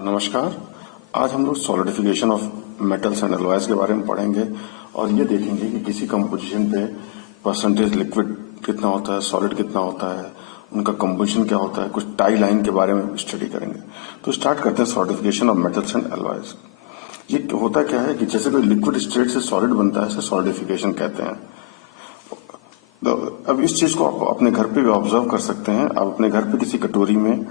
नमस्कार। आज हम लोग solidification of metals and alloys के बारे में पढ़ेंगे और ये देखेंगे कि किसी कंपोजिशन पे परसेंटेज लिक्विड कितना होता है, सॉलिड कितना होता है, उनका कंपोजिशन क्या होता है, कुछ टाई लाइन के बारे में स्टडी करेंगे। तो स्टार्ट करते हैं solidification of metals and alloys. ये होता क्या है कि जैसे कोई लिक्विड स्टेट से सॉलिड बनता है, इसे सॉलिडिफिकेशन कहते हैं। तो अब इस चीज को आप अपने घर पे भी ऑब्जर्व कर सकते हैं। आप अपने घर पे किसी कटोरी में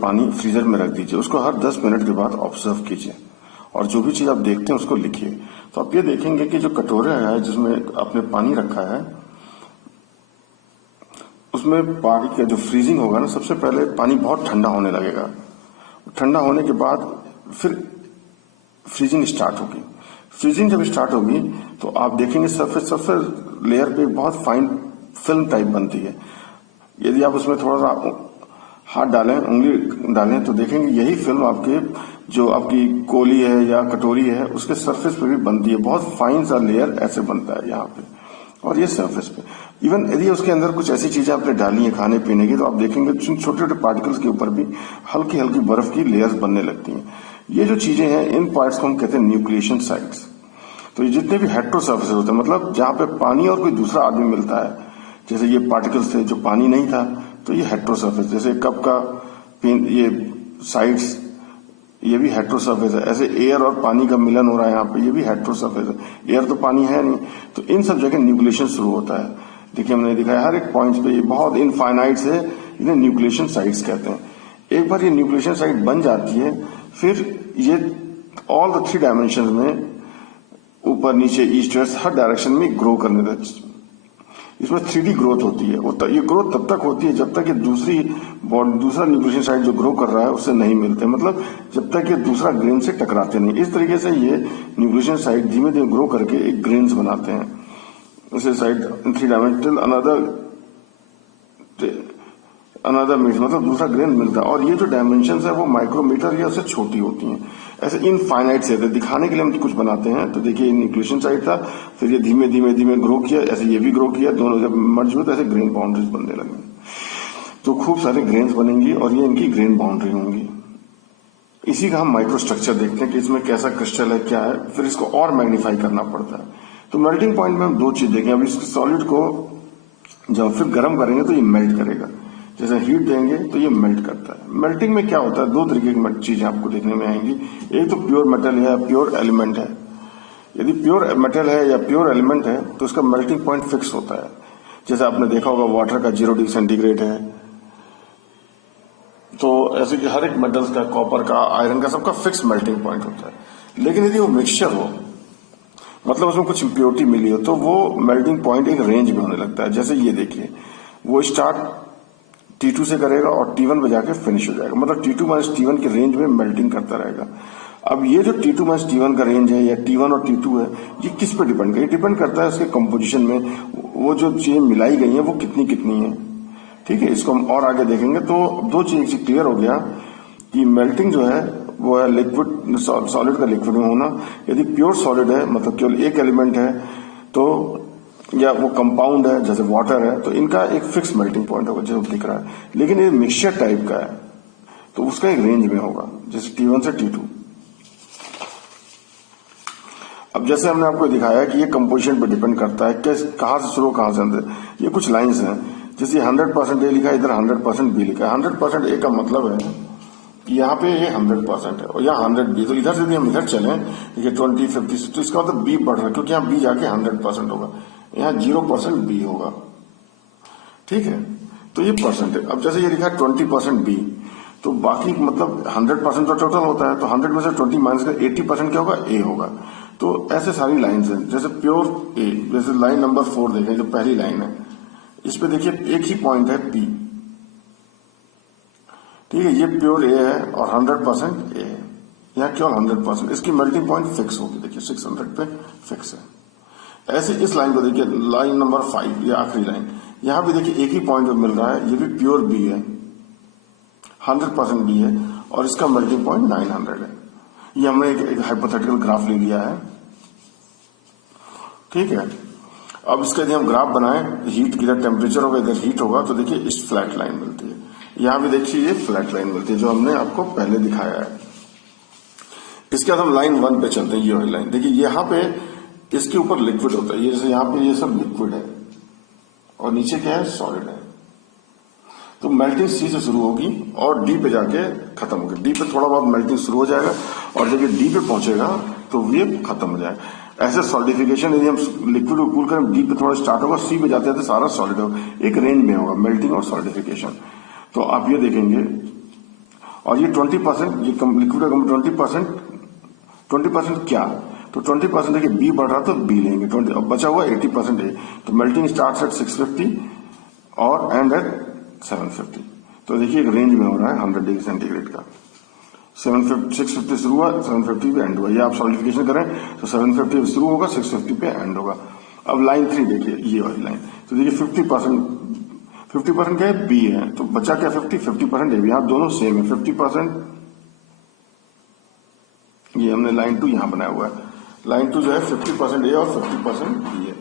पानी फ्रीजर में रख दीजिए, उसको हर 10 मिनट के बाद ऑब्जर्व कीजिए और जो भी चीज आप देखते हैं उसको लिखिए। तो आप ये देखेंगे कि जो कटोरा है जिसमें आपने पानी रखा है, उसमें पानी का जो फ्रीजिंग होगा ना, सबसे पहले पानी बहुत ठंडा होने लगेगा। ठंडा होने के बाद फिर फ्रीजिंग स्टार्ट होगी। फ्रीजिंग जब स्टार्ट होगी तो आप देखेंगे सरफेस लेयर पे बहुत फाइन फिल्म टाइप बनती है। यदि आप उसमें थोड़ा सा हाथ डालें, उंगली डालें, तो देखेंगे यही फिल्म आपकी कोली है या कटोरी है उसके सरफेस पे भी बनती है। बहुत फाइन सा लेयर ऐसे बनता है यहाँ पे और ये सरफेस पे। इवन यदि उसके अंदर कुछ ऐसी चीजें आपने डाली है खाने पीने की, तो आप देखेंगे छोटे छोटे पार्टिकल्स के ऊपर भी हल्की हल्की बर्फ की लेयर्स बनने लगती हैं। ये जो चीजें हैं, इन पार्ट्स को हम कहते हैं न्यूक्लिएशन साइट्स। तो ये जितने भी हेट्रो सर्फेस होते हैं, मतलब जहां पे पानी और कोई दूसरा आदमी मिलता है, जैसे ये पार्टिकल्स थे जो पानी नहीं था, तो ये हेट्रो सर्फेस। जैसे कप का ये साइड्स, ये भी हेट्रो सर्फेस है। ऐसे एयर और पानी का मिलन हो रहा है यहाँ पे, ये भी हेट्रो सर्फेस है। एयर तो पानी है नहीं, तो इन सब जगह न्यूक्लिएशन शुरू होता है। देखिए हमने दिखाया हर एक पॉइंट पे ये बहुत इनफाइनाइट है, इन्हें न्यूक्लिएशन साइट्स कहते हैं। एक बार ये न्यूक्लिएशन साइट बन जाती है, फिर ये ऑल द 3 डायमेंशन में, ऊपर नीचे ईस्ट वेस्ट हर डायरेक्शन में ग्रो करने लगती है। इसमें 3D ग्रोथ होती है। ये ग्रोथ तब तक होती है जब तक ये दूसरा न्यूक्लिएशन साइट जो ग्रो कर रहा है उससे नहीं मिलते, मतलब जब तक ये दूसरा ग्रेन से टकराते नहीं। इस तरीके से ये न्यूक्लिएशन साइट धीमे धीमे ग्रो करके एक ग्रेन्स बनाते हैं। उसे साइड 3 डायमेंशनल अनदर मीटर, मतलब दूसरा ग्रेन मिलता है। और ये जो डायमेंशन है वो माइक्रोमीटर या उससे छोटी होती हैं। ऐसे इनफाइनाइट से दिखाने के लिए हम कुछ बनाते हैं। तो देखिए न्यूक्लिएशन साइट था, फिर ये धीमे धीमे धीमे ग्रो किया, ऐसे ये भी ग्रो किया, दोनों जब मर्ज हुए तो ऐसे ग्रेन बाउंड्रीज बनने लगी। तो खूब सारे ग्रेन्स बनेंगी और ये इनकी ग्रेन बाउंड्री होंगी। इसी का हम माइक्रो स्ट्रक्चर देखते हैं कि इसमें कैसा क्रिस्टल है, क्या है, फिर इसको और मैग्नीफाई करना पड़ता है। तो मेल्टिंग पॉइंट में हम 2 चीज देखें। अब इस सॉलिड को जब फिर गर्म करेंगे तो ये मेल्ट करेगा। जैसे हीट देंगे तो ये मेल्ट करता है। मेल्टिंग में क्या होता है, 2 तरीके की चीजें आपको देखने में आएंगी। एक तो प्योर मेटल है या प्योर एलिमेंट है। यदि प्योर मेटल है या प्योर एलिमेंट है तो उसका मेल्टिंग पॉइंट फिक्स होता है। जैसे आपने देखा होगा वाटर का 0 डिग्री सेंटीग्रेड है। तो ऐसे कि हर एक मेटल्स का, कॉपर का, आयरन का, सबका फिक्स मेल्टिंग पॉइंट होता है। लेकिन यदि वो मिक्सचर हो, मतलब उसमें कुछ इम्प्योरिटी मिली हो, तो वो मेल्टिंग पॉइंट एक रेंज में होने लगता है। जैसे ये देखिए, वो स्टार्ट T2 से करेगा और T1 पे जाके फिनिश हो जाएगा, मतलब T2 माइनस T1 के रेंज में मेल्टिंग करता रहेगा। अब ये जो T2 माइनस T1 का रेंज है या T1 और T2 है, ये किस पे डिपेंड करता है? डिपेंड करता है उसके कंपोजिशन में, वो जो चीजें मिलाई गई हैं वो कितनी कितनी है। ठीक है, इसको हम और आगे देखेंगे। तो 2 चीज क्लियर हो गया कि मेल्टिंग जो है वो है लिक्विड, सॉलिड का लिक्विड में होना। यदि प्योर सॉलिड है, मतलब केवल एक एलिमेंट है, तो या वो कंपाउंड है जैसे वाटर है, तो इनका एक फिक्स मेल्टिंग पॉइंट होगा जो दिख रहा है। लेकिन ये मिक्सचर टाइप का है तो उसका एक रेंज में होगा, जैसे T1 से T2। अब जैसे हमने आपको दिखाया कि ये कंपोजिशन पर डिपेंड करता है, कहां से शुरू कहां से अंदर। ये कुछ लाइंस हैं, जैसे 100% ए लिखा है, इधर 100% बी लिखा है। 100% ए का मतलब है कि यहाँ पे ये 100% है और यहाँ 100 बी। तो इधर से भी हम इधर चलें, देखिए 20, 50, तो इसका मतलब बी बढ़ रहा है, क्योंकि यहाँ बी जाके 100% होगा, यहाँ 0% बी होगा। ठीक है, तो ये परसेंट है। अब जैसे ये लिखा है 20% बी, तो बाकी मतलब 100% तो टोटल होता है, तो 100 में से 20 माइनस कर 80% क्या होगा, ए होगा। तो ऐसे सारी लाइन्स हैं। जैसे प्योर ए, जैसे लाइन नंबर 4 देखें, जो पहली लाइन है, इस पे देखिए एक ही पॉइंट है पी। ठीक है, ये प्योर ए है और 100% ए है, यहाँ केवल 100%। इसकी मेल्टिंग पॉइंट फिक्स होगी, देखिए 600 पे फिक्स है। ऐसे इस लाइन को देखिए, लाइन नंबर 5, ये आखिरी लाइन, यहां भी देखिए एक ही पॉइंट पे मिल रहा है, ये भी प्योर बी है, 100% बी है और इसका मेल्टिंग पॉइंट 900 है। ये हमने एक हाइपोथेटिकल ग्राफ ले लिया है। ठीक है, अब इसका यदि हम ग्राफ बनाएं, हीट की इधर टेम्परेचर होगा, इधर हीट होगा, तो देखिए इस फ्लैट लाइन मिलती है। यहाँ भी देखिए ये फ्लैट लाइन मिलती है जो हमने आपको पहले दिखाया है। इसके बाद हम लाइन 1 पे चलते हैं। ये वाली लाइन देखिए, यहाँ पे इसके ऊपर लिक्विड होता है, ये जैसे यहाँ पे ये सब लिक्विड है और नीचे क्या है, सॉलिड है। तो मेल्टिंग सी से शुरू होगी और डी पे जाके खत्म होगी। डी पे थोड़ा बहुत मेल्टिंग शुरू हो जाएगा और जब ये डी पे पहुंचेगा तो ये खत्म हो जाएगा। ऐसे सॉलिडिफिकेशन यदि हम लिक्विड को कूल करें, डी पे थोड़ा स्टार्ट होगा, सी पे जाते जाते सारा सॉलिड होगा, एक रेंज में होगा मेल्टिंग और सॉलिडिफिकेशन। तो आप ये देखेंगे और ये 20%, ये लिक्विड का 20% क्या, तो 20% देखिए बी बढ़ रहा तो बी लेंगे, 20 अब बचा हुआ 80% है। तो मेल्टिंग स्टार्ट एट 650 और एंड एट 750। तो देखिए एक रेंज में हो रहा है 100 डिग्री सेंटीग्रेड का। 650 शुरू हुआ, 750 पे एंड हुआ। ये आप सॉलिडिफिकेशन करें तो 750 पे शुरू होगा, 650 पे एंड होगा। अब लाइन 3 देखिए, ये वाली लाइन, तो देखिए 50% क्या है, बी है, तो बचा क्या 50% है, यहाँ दोनों सेम है। 50% ये हमने लाइन 2 यहाँ बनाया हुआ है। लाइन 2 जो है 50% ए और 50% बी है।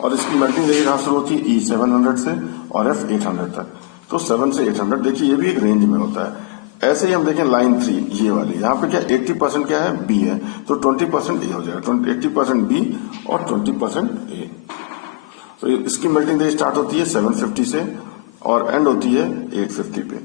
और इसकी मेल्टिंग देखिए कहाँ शुरू होती है, ई 700 से और एफ 800 तक। तो 7 से 800 देखिए ये भी एक रेंज में होता है। ऐसे ही हम देखें लाइन 3 ये वाली, यहाँ पे क्या 80% क्या है, बी है, तो 20% ए हो जाएगा। 80% बी और 20% ए। तो इसकी मेल्टिंग देखिए स्टार्ट होती है 750 से और एंड होती है 850 पे।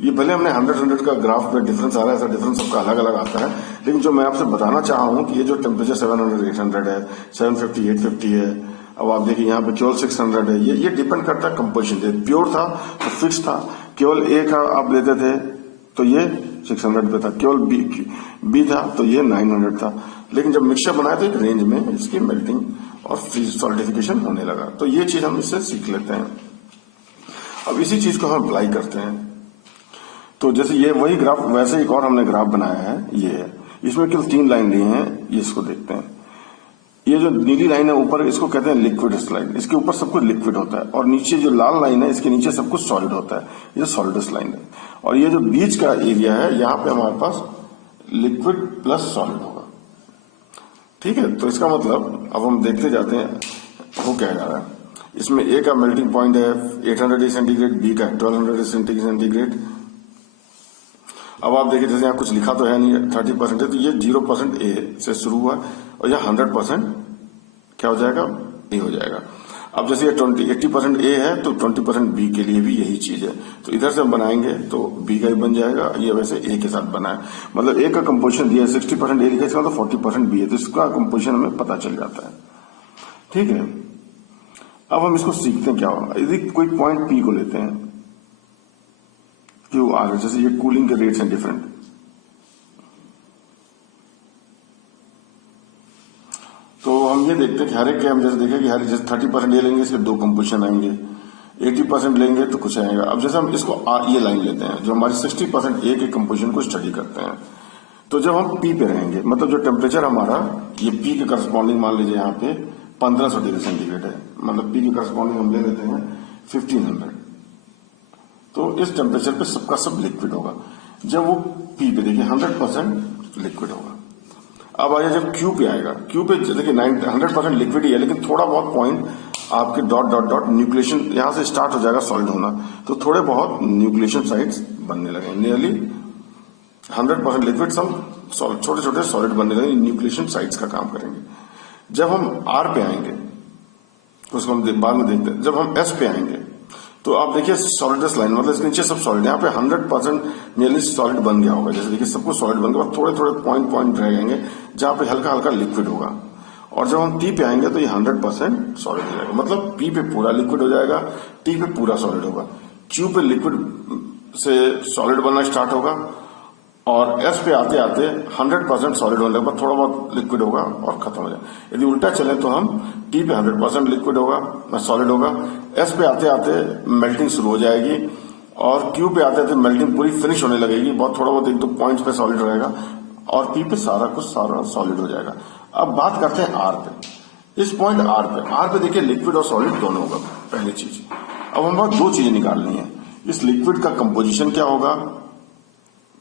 ये भले हमने 100 का ग्राफ में डिफरेंस आ रहा है, ऐसा डिफरेंस सबका अलग अलग आता है, लेकिन जो मैं आपसे बताना चाहा हूं कि ये जो टेम्परेचर 700 800 है, 750 850 है, अब आप देखिए यहाँ पे केवल 600 है। ये डिपेंड करता है कंपोजिशन से। प्योर था तो फिक्स था, केवल ए का आप लेते थे तो ये 600 पे था, केवल बी था तो ये 900 था। लेकिन जब मिक्सचर बनाया तो एक रेंज में इसकी मेल्टिंग और सॉलिडिफिकेशन होने लगा। तो ये चीज हम इससे सीख लेते हैं। अब इसी चीज को हम अप्लाई करते हैं। तो जैसे ये वही ग्राफ, वैसे एक और हमने ग्राफ बनाया है, ये है, इसमें केवल 3 लाइन लिए हैं। ये इसको देखते हैं, ये जो नीली लाइन है ऊपर, इसको कहते हैं लिक्विड लाइन, इसके ऊपर सब कुछ लिक्विड होता है, और नीचे जो लाल लाइन है इसके नीचे सब कुछ सॉलिड होता है, ये सॉलिडस लाइन है। और ये जो बीच का एरिया है, यहाँ पे हमारे पास लिक्विड प्लस सॉलिड होगा। ठीक है, तो इसका मतलब अब हम देखते जाते हैं वो क्या जा रहा है। इसमें ए का मेल्टिंग पॉइंट है 800 डिग्री सेंटीग्रेड, बी का 1200 डिग्री सेंटीग्रेड। अब आप देखिए जैसे यहाँ कुछ लिखा तो है नहीं, 30% है, तो ये 0% ए से शुरू हुआ और यह 100% क्या हो जाएगा, ए हो जाएगा। अब जैसे ये 80% ए है तो 20% बी के लिए भी यही चीज है। तो इधर से हम बनाएंगे तो बी का ही बन जाएगा, ये वैसे ए के साथ बना है। मतलब ए का कंपोजिशन दिया है 60% ए लिखा है, इसका मतलब 40% बी है, तो इसका कंपोजिशन हमें पता चल जाता है। ठीक है, अब हम इसको सीखते हैं क्या होगा। यदि कोई पॉइंट पी को लेते हैं, क्यों आगे जैसे ये कूलिंग के रेट्स हैं डिफरेंट, तो हम ये देखते हैं कि हर एक के हम जैसे देखें कि हर जैसे 30% ए लेंगे इसके 2 कंपोजिशन आएंगे, 80% लेंगे तो कुछ आएगा। अब जैसे हम इसको ये लाइन लेते हैं जो हमारी 60% ए के कंपोजिशन को स्टडी करते हैं, तो जब हम पी पे रहेंगे, मतलब जो टेम्परेचर हमारा ये पी के करस्पॉन्डिंग मान लीजिए यहाँ पे 1500 डिग्री सेंटीग्रेड है, मतलब पी के करस्पॉन्डिंग हम ले लेते हैं 1500, तो इस टेम्परेचर पे सबका सब लिक्विड होगा। जब वो पी पे देखिए 100% लिक्विड होगा। अब आइए जब क्यू पे आएगा, क्यू पे देखिए 100% लिक्विड ही है, लेकिन थोड़ा बहुत पॉइंट आपके डॉट डॉट डॉट न्यूक्लिएशन यहां से स्टार्ट हो जाएगा सॉलिड होना, तो थोड़े बहुत न्यूक्लिएशन साइट्स बनने लगे। नियरली 100% लिक्विड, सब छोटे छोटे सॉलिड बनने लगे, न्यूक्लिएशन साइट्स का काम करेंगे। जब हम आर पे आएंगे, उसको हम बाद में देखते हैं। जब हम एस पे आएंगे तो आप देखिए सॉलिडस लाइन, मतलब इसके नीचे सब सॉलिड, यहाँ पे 100% नियरली सॉलिड बन गया होगा। जैसे देखिए सब कुछ सॉलिड बन गया, थोड़े थोड़े पॉइंट रह जाएंगे जहां पे हल्का हल्का लिक्विड होगा। और जब हम टी पे आएंगे तो ये 100% सॉलिड हो जाएगा, मतलब पी पे पूरा लिक्विड हो जाएगा, टी पे पूरा सॉलिड होगा। क्यू पे लिक्विड से सॉलिड बनना स्टार्ट होगा और एस पे आते आते 100% सॉलिड होने के बाद थोड़ा बहुत लिक्विड होगा और खत्म हो जाएगा। यदि उल्टा चले तो हम टी पे 100% लिक्विड होगा, सॉलिड होगा, एस पे आते आते मेल्टिंग शुरू हो जाएगी और क्यू पे आते आते मेल्टिंग पूरी फिनिश होने लगेगी, बहुत थोड़ा बहुत 1-2 पॉइंट्स पे सॉलिड रहेगा और पी पे सारा कुछ सॉलिड हो जाएगा। अब बात करते हैं आर पे। इस पॉइंट आर पे देखिए लिक्विड और सॉलिड दोनों होगा पहली चीज। अब हमें 2 चीजें निकालनी है। इस लिक्विड का कंपोजिशन क्या होगा,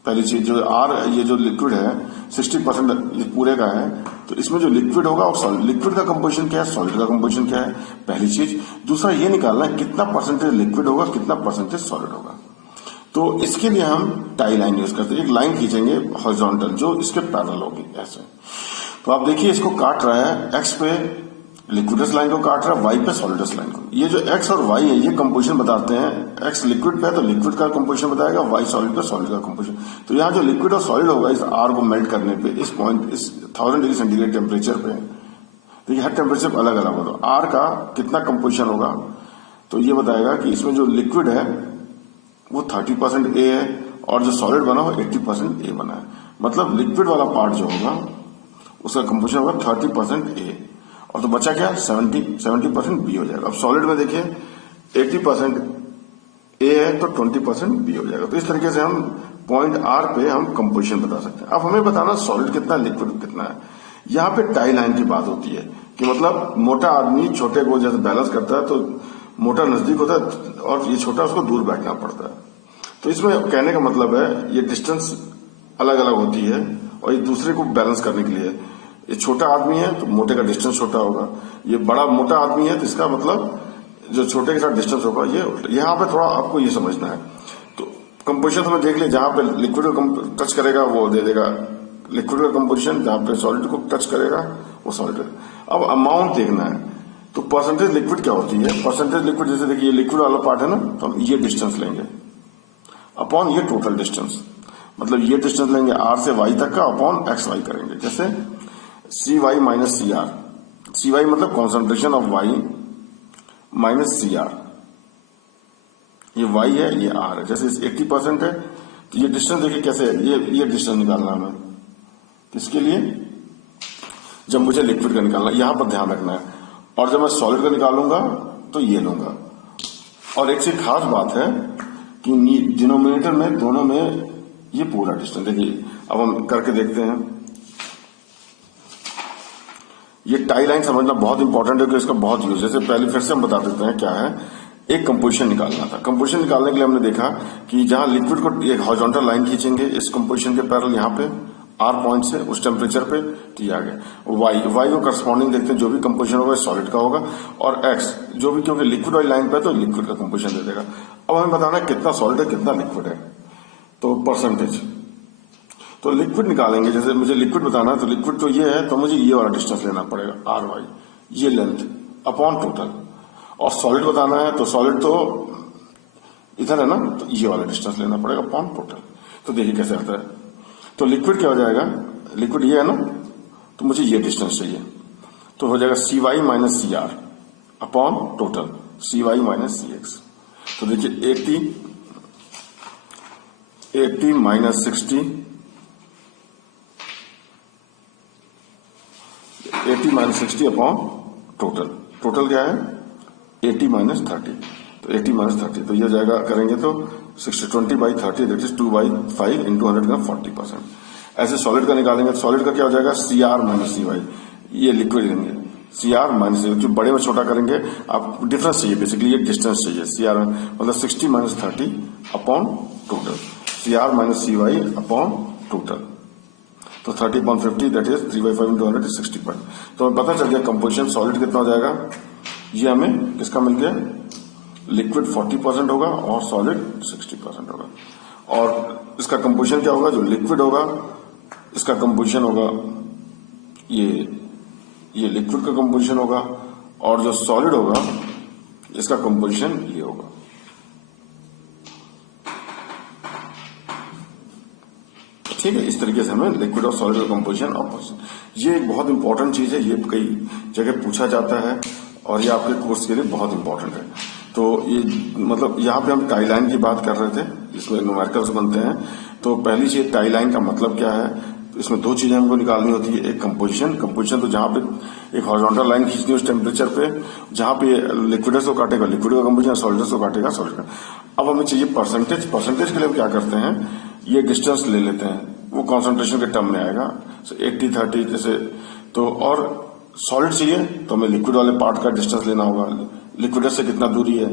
पहली चीज जो आर, ये जो लिक्विड है 60% ये पूरे का है, तो इसमें जो लिक्विड होगा और सॉलिड, लिक्विड का कंपोजिशन क्या है, सॉलिड का कंपोजिशन क्या है, पहली चीज। दूसरा ये निकालना है कितना परसेंटेज लिक्विड होगा, कितना परसेंटेज सॉलिड होगा। तो इसके लिए हम टाई लाइन यूज करते हैं। एक लाइन खींचेंगे हॉरिजॉन्टल जो इसके पैरेलल होगी ऐसे। तो आप देखिए इसको काट रहा है, एक्स पे लिक्विडस लाइन को काट रहा है, वाई पे सॉलिडस लाइन को। ये जो एक्स और वाई है ये कंपोजिशन बताते हैं। एक्स लिक्विड पे है तो लिक्विड का कंपोजिशन बताएगा, वाई सॉलिड पे सॉलिड का कंपोजिशन। तो यहाँ जो लिक्विड और सॉलिड होगा इस आर को मेल्ट करने पे, इस पॉइंट, इस 1000 डिग्री सेंटीग्रेड टेम्परेचर पे, देखिए हर टेम्परेचर पर अलग अलग होगा। तो आर का कितना कंपोजिशन होगा तो ये बताएगा कि इसमें जो लिक्विड है वो 30% ए है और जो सॉलिड बना वो 80% ए बना है। मतलब लिक्विड वाला पार्ट जो होगा उसका कंपोजिशन होगा 30% ए और तो बचा क्या 70% बी हो जाएगा। अब सॉलिड में देखिए 80% ए है तो 20% बी हो जाएगा। तो इस तरीके से हम पॉइंट आर पे हम कंपोजिशन बता सकते हैं। अब हमें बताना सॉलिड कितना लिक्विड कितना है। यहाँ पे टाई लाइन की बात होती है कि मतलब मोटा आदमी छोटे को जैसे बैलेंस करता है तो मोटा नजदीक होता है और ये छोटा उसको दूर बैठना पड़ता है। तो इसमें कहने का मतलब है ये डिस्टेंस अलग अलग होती है और ये दूसरे को बैलेंस करने के लिए। ये छोटा आदमी है तो मोटे का डिस्टेंस छोटा होगा, ये बड़ा मोटा आदमी है तो इसका मतलब जो छोटे के साथ डिस्टेंस होगा ये। यहाँ पे थोड़ा आपको ये समझना है। तो कंपोजिशन हमें देख ले, जहां पे लिक्विड को टच करेगा वो दे देगा लिक्विड का कंपोजिशन, जहां पे सॉलिड को टच करेगा वो सॉलिड। अब अमाउंट देखना है तो परसेंटेज लिक्विड क्या होती है। परसेंटेज लिक्विड जैसे देखिए ये लिक्विड वाला पार्ट है ना, तो हम ये डिस्टेंस लेंगे अपॉन ये टोटल डिस्टेंस। मतलब ये डिस्टेंस लेंगे आर से वाई तक का अपॉन एक्स वाई करेंगे। जैसे C Y minus C R, C Y मतलब concentration of Y minus C R, ये वाई है ये आर है। जैसे 80% है तो ये डिस्टेंस देखिए कैसे है, ये डिस्टेंस निकालना है हमें। इसके लिए जब मुझे लिक्विड का निकालना यहां पर ध्यान रखना है और जब मैं सॉलिड का निकालूंगा तो ये लूंगा। और एक चीज खास बात है कि डिनोमिनेटर में दोनों में ये पूरा डिस्टेंस देखिए। अब हम करके देखते हैं। ये टाई लाइन समझना बहुत इंपॉर्टेंट है कि इसका बहुत यूज। जैसे पहले फिर से हम बता देते हैं क्या है। एक कंपोजिशन निकालना था। कंपोजिशन निकालने के लिए हमने देखा कि जहां लिक्विड को एक हॉरिजॉन्टल लाइन खींचेंगे इस कंपोजिशन के पैरेलल यहाँ पे आर पॉइंट से उस टेम्परेचर पे, तो ये आ गया वाई को करस्पॉन्डिंग देखते हैं जो भी कंपोजिशन होगा सॉलिड का होगा और एक्स जो भी, क्योंकि लिक्विड वाली लाइन पे तो लिक्विड का कंपोजिशन दे देगा। अब हमें बताना है कितना सॉलिड है कितना लिक्विड है, तो परसेंटेज। तो लिक्विड निकालेंगे, जैसे मुझे लिक्विड बताना है तो लिक्विड तो ये है तो मुझे ये वाला डिस्टेंस लेना पड़ेगा आर वाई, ये लेंथ अपॉन टोटल। और सॉलिड बताना है तो सॉलिड तो इधर है ना, तो ये वाला डिस्टेंस लेना पड़ेगा अपॉन टोटल। तो देखिए कैसे आता है। तो लिक्विड क्या हो जाएगा, लिक्विड ये है ना, तो मुझे ये डिस्टेंस चाहिए तो हो जाएगा C Y minus C R upon total C Y minus C X. तो देखिए 80 minus 60, 80 minus 60 upon total. Total क्या है 80 माइनस 30, तो 80 माइनस 30 तो ये जाएगा करेंगे तो 60 20 by 30 that is 2 by 5 into 100 का 40%। ऐसे सॉलिड का निकालेंगे तो सॉलिड का क्या हो जाएगा सी आर माइनस सी वाई, ये लिक्विड लेंगे सी आर माइनस सी, जो बड़े में छोटा करेंगे आप डिफरेंस चाहिए बेसिकली, ये डिस्टेंस चाहिए सी आर मतलब 60 minus 30 upon total C R minus C Y upon total. तो 30/50 दैट इज 3/5 इंटू 100 इज 60 तो हमें पता चल गया कंपोजिशन सॉलिड कितना हो जाएगा। ये हमें किसका मिल गया, लिक्विड 40% होगा और सॉलिड 60% होगा। और इसका कंपोजिशन क्या होगा, जो लिक्विड होगा इसका कंपोजिशन होगा ये लिक्विड का कंपोजिशन होगा और जो सॉलिड होगा इसका कंपोजिशन ये होगा। ठीक है, इस तरीके से हमें लिक्विड और सॉलिड का कंपोजिशन और पोजीशन, ये एक बहुत इंपॉर्टेंट चीज है, ये कई जगह पूछा जाता है और ये आपके कोर्स के लिए बहुत इंपॉर्टेंट है। तो ये मतलब यहाँ पे हम टाई लाइन की बात कर रहे थे, इसमें न्यूमेरिकल्स बनते हैं। तो पहली चीज टाई लाइन का मतलब क्या है, तो इसमें दो चीजें हमको निकालनी होती है। एक कंपोजिशन तो जहाँ पे एक हॉरिजॉन्टल लाइन खींचनी है उस टेम्परेचर पे जहाँ पे लिक्विडस को काटेगा लिक्विड का कंपोजिशन, सॉलिडस को काटेगा सॉलिड का। अब हमें चाहिए परसेंटेज के लिए हम क्या करते हैं, ये डिस्टेंस ले लेते हैं, वो कॉन्सेंट्रेशन के टर्म में आएगा 80-30 जैसे। तो और सॉलिड चाहिए तो हमें लिक्विड वाले पार्ट का डिस्टेंस लेना होगा, लिक्विड से कितना दूरी है,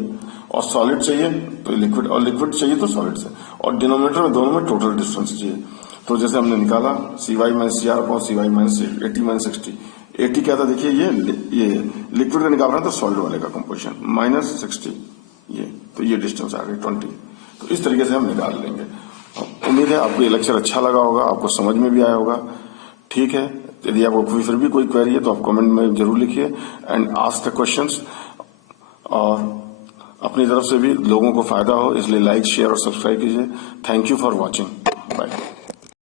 और सॉलिड चाहिए तो लिक्विड, और लिक्विड चाहिए तो सॉलिड से, और डिनोमिनेटर में दोनों में टोटल डिस्टेंस चाहिए। तो जैसे हमने निकाला C Y minus C R upon C Y minus 80 minus 60। 80 क्या था देखिए, ये लिक्विड का निकाल रहा है तो सॉलिड वाले का कंपोजिशन माइनस 60 ये, तो ये डिस्टेंस आ गई 20। तो इस तरीके से हम निकाल लेंगे। उम्मीद है आपको ये लेक्चर अच्छा लगा होगा, आपको समझ में भी आया होगा। ठीक है, यदि आपको फिर भी कोई क्वेरी है तो आप कमेंट में जरूर लिखिए एंड आस्क द क्वेश्चंस। और अपनी तरफ से भी लोगों को फायदा हो इसलिए लाइक, शेयर और सब्सक्राइब कीजिए। Thank you for watching. Bye.